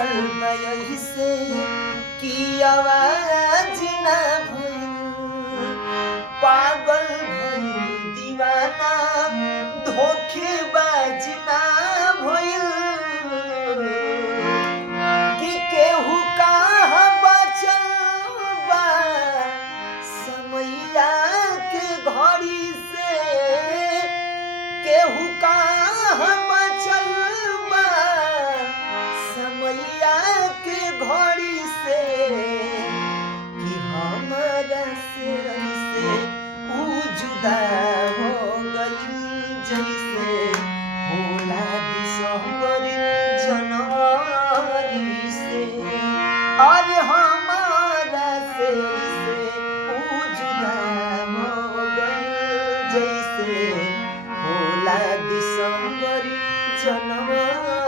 बाचल बयही से की आवाज ना भइल पागल भइल दीवाना धोखेबाज ना भइल कि केहू कहाँ बाचल बा समैया के घड़ी से केहू कहाँ बाचल बा समैया के घड़ी से कि हमरा से ऐसे ऊ जुदा हो गइल जैसे होला दिसंबर जनवरी से अरे हमारा से ऐसे ऊ जुदा हो गइल जैसे होला दिसंबर जनवरी